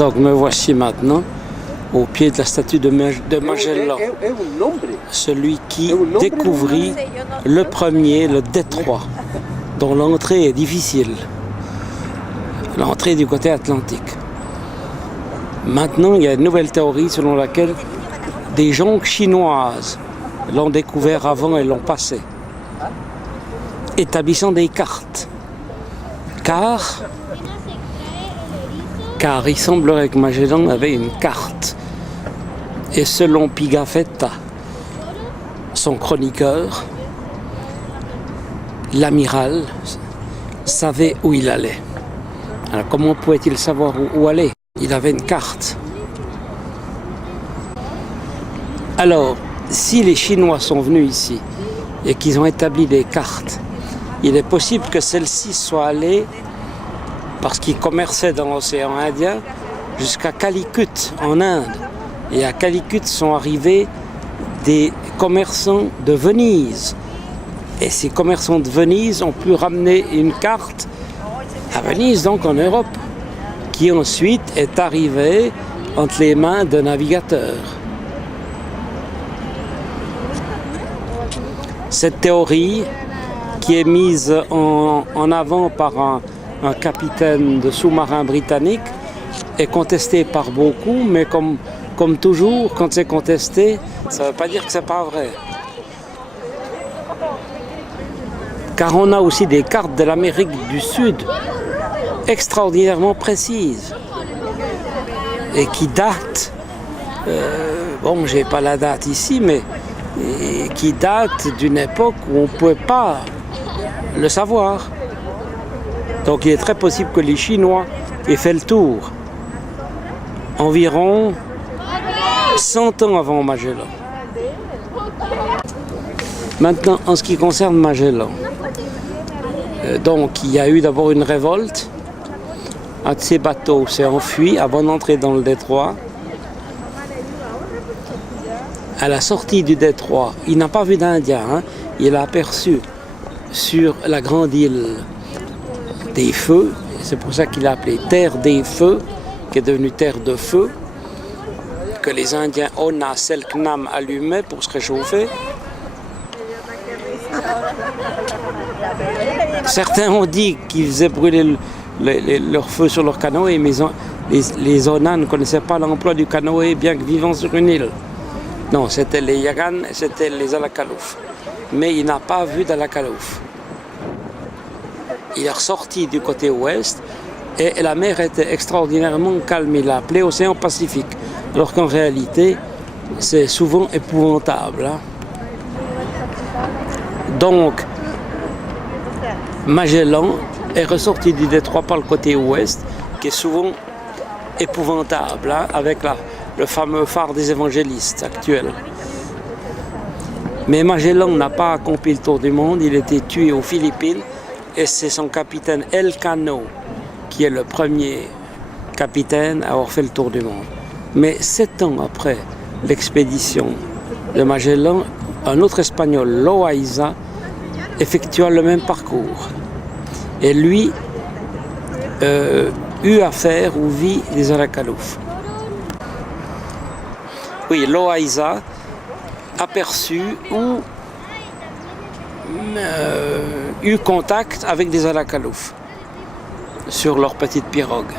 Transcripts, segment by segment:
Donc me voici maintenant au pied de la statue de Magellan, celui qui découvrit le premier, le détroit, dont l'entrée est difficile, l'entrée du côté atlantique. Maintenant, il y a une nouvelle théorie selon laquelle des jonques chinoises l'ont découvert avant et l'ont passé, établissant des cartes. Car il semblerait que Magellan avait une carte. Et selon Pigafetta, son chroniqueur, l'amiral savait où il allait. Alors comment pouvait-il savoir où aller? Il avait une carte. Alors, si les Chinois sont venus ici et qu'ils ont établi des cartes, il est possible que celles-ci soient allées, parce qu'ils commerçaient dans l'océan Indien, jusqu'à Calicut, en Inde. Et à Calicut sont arrivés des commerçants de Venise. Et ces commerçants de Venise ont pu ramener une carte à Venise, donc en Europe, qui ensuite est arrivée entre les mains de navigateurs. Cette théorie, qui est mise en avant par un capitaine de sous-marin britannique, est contestée par beaucoup, mais comme toujours, quand c'est contesté, ça ne veut pas dire que c'est pas vrai. Car on a aussi des cartes de l'Amérique du Sud extraordinairement précises et qui datent, bon, j'ai pas la date ici, mais qui datent d'une époque où on ne pouvait pas le savoir. Donc il est très possible que les Chinois aient fait le tour environ 100 ans avant Magellan. Maintenant, en ce qui concerne Magellan, donc il y a eu d'abord une révolte. Un de ces bateaux s'est enfui avant d'entrer dans le détroit. À la sortie du détroit, il n'a pas vu d'Indiens, hein. Il a aperçu sur la grande île des feux, c'est pour ça qu'il a appelé Terre des Feux, qui est devenue Terre de Feu, que les Indiens Ona Selknam allumaient pour se réchauffer. Certains ont dit qu'ils faisaient brûler leur feu sur leur canoë, mais les Ona ne connaissaient pas l'emploi du canoë, bien que vivant sur une île. Non, c'était les Yagan, c'était les Alakalouf. Mais il n'a pas vu d'Alakalouf. Il est ressorti du côté ouest et la mer était extraordinairement calme. Il l'a appelé Océan Pacifique, alors qu'en réalité, c'est souvent épouvantable, hein. Donc, Magellan est ressorti du détroit par le côté ouest, qui est souvent épouvantable, hein, avec le fameux phare des évangélistes actuel. Mais Magellan n'a pas accompli le tour du monde, il a été tué aux Philippines et c'est son capitaine Elcano qui est le premier capitaine à avoir fait le tour du monde. Mais 7 ans après l'expédition de Magellan, un autre Espagnol, Loaiza, effectua le même parcours. Et lui eut affaire ou vit les Alakalouf. Oui, Loaiza aperçut ou eut contact avec des Alakalouf sur leur petite pirogue.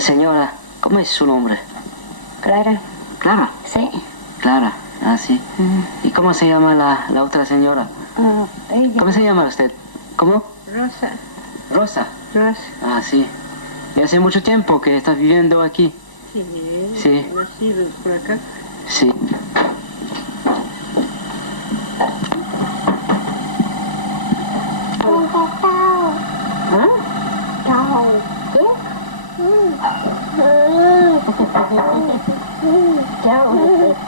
Señora, ¿cómo es su nombre? Clara. Clara. Sí. Clara, ah, sí. ¿Y cómo se llama la otra señora? Ella. ¿Cómo se llama usted? ¿Cómo? Rosa. Rosa. Rosa. Ah, sí. ¿Y hace mucho tiempo que estás viviendo aquí? Sí. Sí. Nací por acá. Sí. Chao.